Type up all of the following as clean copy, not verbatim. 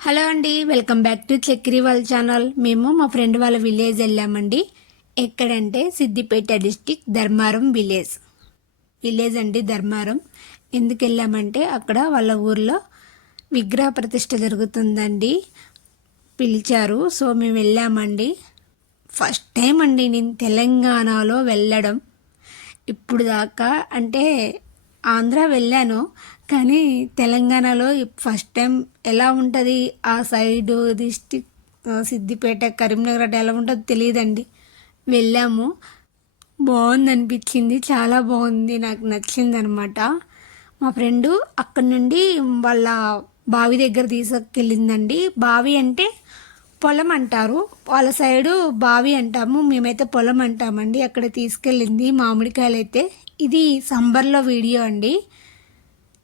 Hello అండి, welcome back to Chakri వాళ్ళ channel. మేము మా ఫ్రెండ్ వాళ్ళ విలేజ్ వెళ్ళామండి. ఎక్కడంటే సిద్దిపేట డిస్టిక్ ధర్మారం విలేజ్ అండి. ధర్మారం ఎందుకు వెళ్ళామంటే అక్కడ వాళ్ళ ఊర్లో విగ్రహ ప్రతిష్ఠ జరుగుతుందండి, పిలిచారు. సో మేము వెళ్ళామండి. ఫస్ట్ టైం అండి నేను తెలంగాణలో వెళ్ళడం. ఇప్పుడు దాకా అంటే ఆంధ్ర వెళ్ళాను, కానీ తెలంగాణలో ఫస్ట్ టైం ఎలా ఉంటుంది ఆ సైడు డిస్టిక్ సిద్దిపేట కరీంనగర్ అంటే ఎలా ఉంటుందో తెలియదండి. వెళ్ళాము, బాగుంది అనిపించింది, చాలా బాగుంది, నాకు నచ్చింది అనమాట. మా ఫ్రెండు అక్కడి నుండి వాళ్ళ బావి దగ్గర తీసుకెళ్ళిందండి. బావి అంటే పొలం అంటారు, వాళ్ళ సైడు బావి అంటాము, మేమైతే పొలం అంటామండి. అక్కడ తీసుకెళ్ళింది. మామిడికాయలు అయితే ఇది సంబర్లో వీడియో అండి,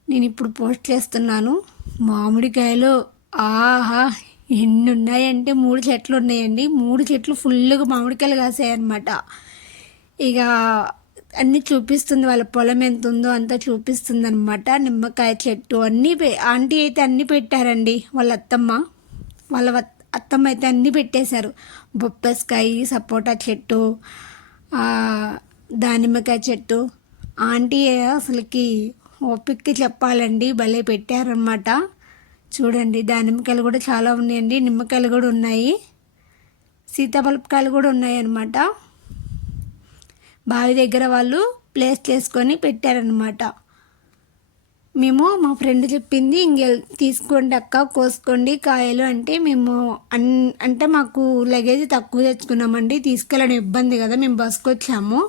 నేను ఇప్పుడు పోస్ట్ చేస్తున్నాను. మామిడికాయలు ఆహా ఎన్ని ఉన్నాయంటే 3 చెట్లు ఉన్నాయండి. 3 చెట్లు ఫుల్గా మామిడికాయలు కాసాయన్నమాట. ఇక అన్నీ చూపిస్తుంది, వాళ్ళ పొలం ఎంత ఉందో అంతా చూపిస్తుంది అనమాట. నిమ్మకాయ చెట్టు అన్నీ ఆంటీ అయితే అన్నీ పెట్టారండి. వాళ్ళ అత్తమ్మ అయితే అన్నీ పెట్టేశారు. బొప్పస్కాయ, సపోటా చెట్టు, దానిమ్మకాయ చెట్టు. ఆంటీ అసలుకి ఓపిక్కి చెప్పాలండి, భలే పెట్టారనమాట. చూడండి, దానిమ్మకాయలు కూడా చాలా ఉన్నాయండి, నిమ్మకాయలు కూడా ఉన్నాయి, సీతాఫలకాయలు కూడా ఉన్నాయి అన్నమాట. బావి దగ్గర వాళ్ళు ప్లేస్ చేసుకొని పెట్టారనమాట. మేము మా ఫ్రెండ్ చెప్పింది తీసుకోండి అక్క, కోసుకోండి కాయలు అంటే మేము అంటే మాకు లగేజ్ తక్కువ తెచ్చుకున్నామండి, తీసుకెళ్ళడం ఇబ్బంది కదా, మేము బస్కి వచ్చాము.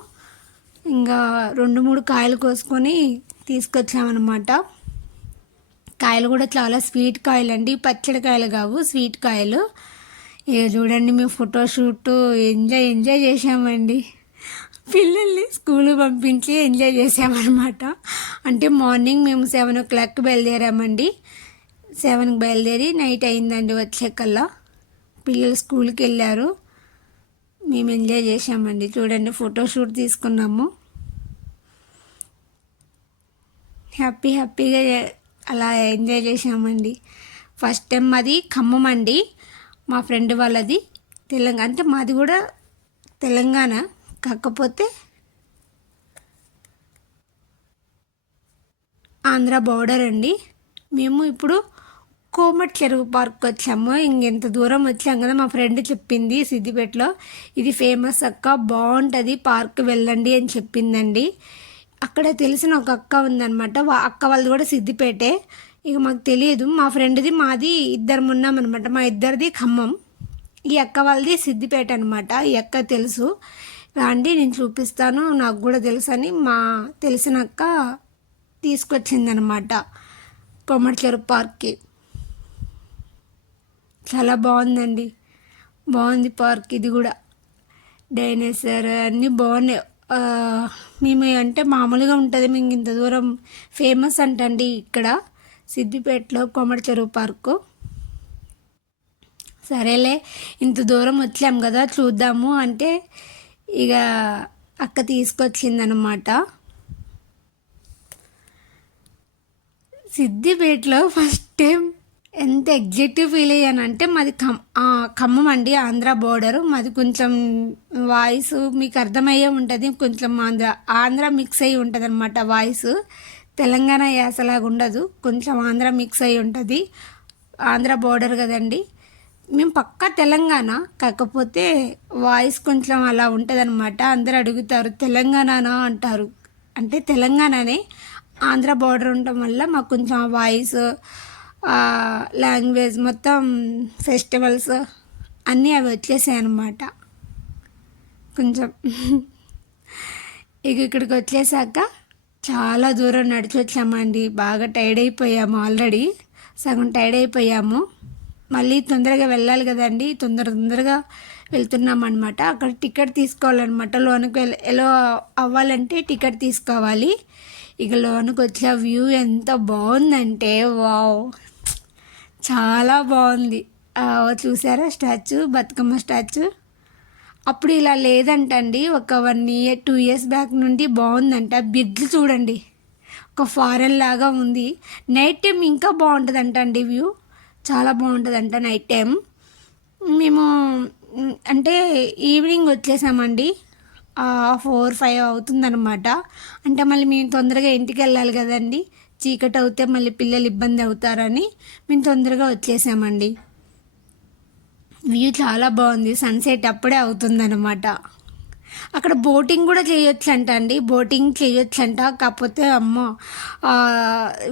ఇంకా 2-3 కాయలు కోసుకొని తీసుకొచ్చామన్నమాట. కాయలు కూడా చాలా స్వీట్ కాయలు అండి, పచ్చడి కాయలు కావు, స్వీట్ కాయలు. ఇక చూడండి, మేము ఫోటోషూట్ ఎంజాయ్ చేసామండి. పిల్లల్ని స్కూల్ పంపించి ఎంజాయ్ చేసామన్నమాట. అంటే మార్నింగ్ మేము 7 o'clock బయలుదేరామండి. 7కి బయలుదేరి నైట్ అయిందండి వచ్చేకల్లా. పిల్లలు స్కూల్కి వెళ్ళారు, మేము ఎంజాయ్ చేసామండి. చూడండి, ఫోటోషూట్ తీసుకున్నాము. హ్యాపీగా అలా ఎంజాయ్ చేసామండి. ఫస్ట్ టైం మాది ఖమ్మం అండి, మా ఫ్రెండ్ వాళ్ళది తెలంగాణ. అంటే మాది కూడా తెలంగాణ, కాకపోతే ఆంధ్ర బోర్డర్ అండి. మేము ఇప్పుడు కోమటి చెరువు పార్క్ వచ్చాము. ఇంకెంత దూరం వచ్చాం కదా, మా ఫ్రెండ్ చెప్పింది సిద్దిపేటలో ఇది ఫేమస్ అక్క, బాగుంటుంది, పార్క్ వెళ్ళండి అని చెప్పిందండి. అక్కడ తెలిసిన ఒక అక్క ఉందన్నమాట, అక్క వాళ్ళది కూడా సిద్దిపేటే. ఇక మాకు తెలియదు, మా ఫ్రెండ్ది మాది ఇద్దరం ఉన్నామన్నమాట. మా ఇద్దరిది ఖమ్మం, ఈ అక్క వాళ్ళది సిద్దిపేట అనమాట. ఈ అక్క తెలుసు, రాండి నేను చూపిస్తాను, నాకు కూడా తెలుసు అని మా తెలిసిన అక్క తీసుకొచ్చిందనమాట కొమ్మటి చెరువు పార్క్కి. చాలా బాగుందండి, బాగుంది పార్క్. ఇది కూడా డైనోసార్ అన్నీ బాగున్నాయి. మేము అంటే మామూలుగా ఉంటుంది, మేము ఇంత దూరం ఫేమస్ అంటండి ఇక్కడ సిద్దిపేటలో కొమ్మటి చెరువు పార్కు. సరేలే ఇంత దూరం వచ్చాం కదా చూద్దాము అంటే ఇక అక్క తీసుకొచ్చిందనమాట. సిద్దిపేటలో ఫస్ట్ టైం ఎంత ఎగ్జైటివ్ ఫీల్ అయ్యానంటే, మాది ఖమ్మం అండి, ఆంధ్ర బోర్డరు. మాది కొంచెం వాయిస్ మీకు అర్థమయ్యే ఉంటుంది, కొంచెం ఆంధ్ర మిక్స్ అయ్యి ఉంటుంది అనమాట వాయిస్. తెలంగాణ యాసలాగా ఉండదు, కొంచెం ఆంధ్ర మిక్స్ అయ్యి ఉంటుంది. ఆంధ్ర బోర్డర్ కదండి, మేము పక్కా తెలంగాణ, కాకపోతే వాయిస్ కొంచెం అలా ఉంటుంది అనమాట. అందరు అడుగుతారు తెలంగాణనా అంటారు, అంటే తెలంగాణనే, ఆంధ్ర బోర్డర్ ఉండటం వల్ల మాకు కొంచెం వాయిస్, లాంగ్వేజ్ మొత్తం, ఫెస్టివల్స్ అన్నీ అవి వచ్చేసాయి అన్నమాట కొంచెం. ఇక ఇక్కడికి వచ్చేసాక చాలా దూరం నడిచి వచ్చామండి, బాగా టైర్డ్ అయిపోయాము, ఆల్రెడీ సగం టైర్డ్ అయిపోయాము. మళ్ళీ తొందరగా వెళ్ళాలి కదండి, తొందరగా వెళ్తున్నాం అనమాట. అక్కడ టికెట్ తీసుకోవాలన్నమాట, లోనికి ఎలా అవ్వాలంటే టికెట్ తీసుకోవాలి. ఇక లోనికి వచ్చే వ్యూ ఎంత బాగుందంటే వావ్, చాలా బాగుంది. చూసారా స్టాచ్యూ, బతుకమ్మ స్టాచ్యూ. అప్పుడు ఇలా లేదంటండి, ఒక 1 year 2 years బ్యాక్ నుండి బాగుందంట. బ్రిడ్జ్ చూడండి, ఒక ఫారెన్ లాగా ఉంది. నైట్ టైం ఇంకా బాగుంటుందంట అండి వ్యూ, చాలా బాగుంటుందంట నైట్ టైం. మేము అంటే ఈవినింగ్ వచ్చేసామండి. 4-5 అవుతుందన్నమాట. అంటే మళ్ళీ మేము తొందరగా ఇంటికి వెళ్ళాలి కదండి, చీకటి అవుతే మళ్ళీ పిల్లలు ఇబ్బంది అవుతారని మేము తొందరగా వచ్చేసామండి. వ్యూ చాలా బాగుంది, సన్సెట్ అప్పుడే అవుతుందన్నమాట. అక్కడ బోటింగ్ కూడా చేయొచ్చంట అండి, బోటింగ్ చేయొచ్చంట. కాకపోతే అమ్మో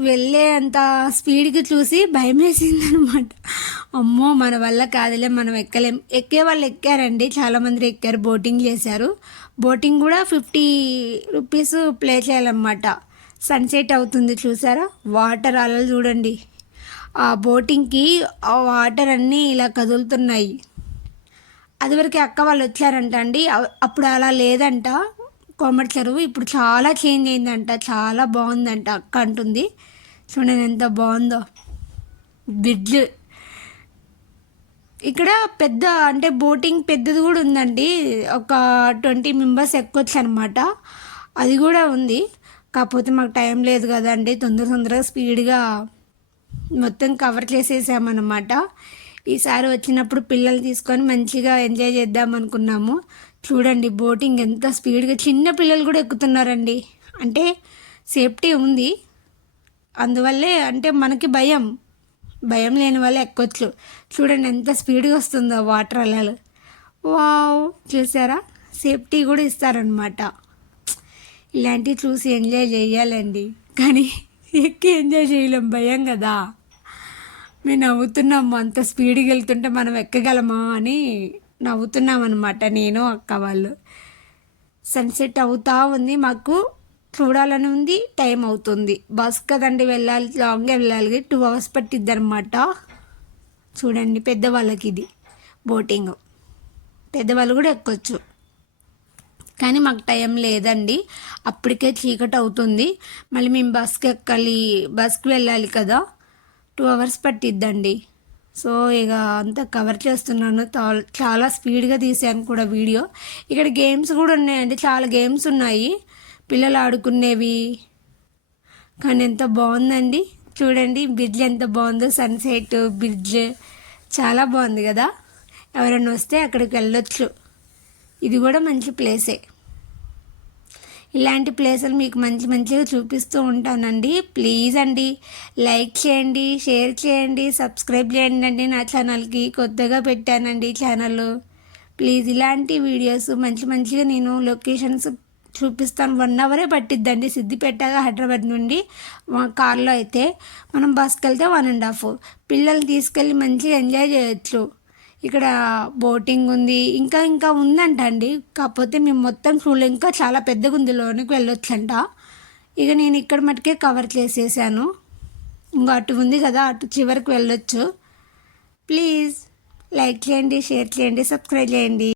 వెళ్ళే అంత స్పీడ్కి చూసి భయం వేసింది అనమాట. అమ్మో మన వల్ల కాదులే, మనం ఎక్కలేం. ఎక్కే వాళ్ళు ఎక్కారండి, చాలామంది ఎక్కారు, బోటింగ్ చేశారు. బోటింగ్ కూడా 50 రూపీస్ ప్లే చేయాలన్నమాట. సన్సెట్ అవుతుంది చూసారా, వాటర్ అలలు చూడండి. ఆ బోటింగ్కి ఆ వాటర్ అన్నీ ఇలా కదులుతున్నాయి. అదివరకు అక్క వాళ్ళు వచ్చారంట అండి, అప్పుడు అలా లేదంట కోమటి చెరువు. ఇప్పుడు చాలా చేంజ్ అయిందంట, చాలా బాగుందంట అక్క అంటుంది. చూడండి ఎంత బాగుందో బ్రిడ్జ్. ఇక్కడ పెద్ద అంటే బోటింగ్ పెద్దది కూడా ఉందండి, ఒక 20 మెంబర్స్ ఎక్కొచ్చు అనమాట. అది కూడా ఉంది. కాకపోతే మాకు టైం లేదు కదండి, తొందరగా స్పీడ్గా మొత్తం కవర్ చేసేసామన్నమాట. ఈసారి వచ్చినప్పుడు పిల్లలు తీసుకొని మంచిగా ఎంజాయ్ చేద్దాం అనుకున్నాము. చూడండి బోటింగ్ ఎంత స్పీడ్గా, చిన్న పిల్లలు కూడా ఎక్కుతున్నారండి. అంటే సేఫ్టీ ఉంది, అందువల్లే అంటే మనకి భయం లేని వాళ్ళు ఎక్కొచ్చు. చూడండి ఎంత స్పీడ్గా వస్తుందో వాటర్ అలలు. వావ్, చూసారా, సేఫ్టీ కూడా ఇస్తారనమాట. ఇలాంటివి చూసి ఎంజాయ్ చేయాలండి, కానీ ఎక్కి ఎంజాయ్ చేయలేం, భయం కదా. మేము నవ్వుతున్నాము, అంత స్పీడ్గా వెళ్తుంటే మనం ఎక్కగలమా అని నవ్వుతున్నాం అనమాట, నేను అక్క వాళ్ళు. సన్సెట్ అవుతూ ఉంది, మాకు చూడాలని ఉంది, టైం అవుతుంది. బస్ కదండి వెళ్ళాలి, లాంగ్గా వెళ్ళాలి, 2 hours పట్టిద్ది అనమాట. చూడండి పెద్దవాళ్ళకి ఇది బోటింగ్, పెద్దవాళ్ళు కూడా ఎక్కొచ్చు. కానీ మాకు టైం లేదండి, అప్పటికే చీకటి అవుతుంది. మళ్ళీ మేము బస్కి వెళ్ళాలి కదా, 2 hours పట్టిద్దండి. సో ఇక అంతా కవర్ చేస్తున్నాను, చాలా స్పీడ్గా తీసాను కూడా వీడియో. ఇక్కడ గేమ్స్ కూడా ఉన్నాయండి, చాలా గేమ్స్ ఉన్నాయి పిల్లలు ఆడుకునేవి. కానీ ఎంత బాగుందండి, చూడండి బ్రిడ్జ్ ఎంత బాగుందో, సన్సెట్ బ్రిడ్జ్ చాలా బాగుంది కదా. ఎవరైనా వస్తే అక్కడికి వెళ్ళొచ్చు, ఇది కూడా మంచి ప్లేసే. ఇలాంటి ప్లేసులు మీకు మంచిగా చూపిస్తూ ఉంటానండి. ప్లీజ్ అండి లైక్ చేయండి, షేర్ చేయండి, సబ్స్క్రైబ్ చేయండి అండి. నా ఛానల్కి కొత్తగా పెట్టానండి ఛానల్. ప్లీజ్ ఇలాంటి వీడియోస్ మంచిగా నేను లొకేషన్స్ చూపిస్తాను. 1 hour పట్టిద్దండి సిద్దిపేట హైదరాబాద్ నుండి. కార్లో అయితే, మనం బస్కి వెళ్తే 1.5. పిల్లల్ని తీసుకెళ్ళి మంచిగా ఎంజాయ్ చేయొచ్చు. ఇక్కడ బోటింగ్ ఉంది, ఇంకా ఉందంట అండి. కాకపోతే మేము మొత్తం చూడలే, ఇంకా చాలా పెద్దగా ఉంది, లోనికి వెళ్ళొచ్చంట. ఇక నేను ఇక్కడ మటుకే కవర్ చేసేసాను. ఇంకా అటు ఉంది కదా, అటు చివరికి వెళ్ళొచ్చు. ప్లీజ్ లైక్ చేయండి, షేర్ చేయండి, సబ్స్క్రైబ్ చేయండి.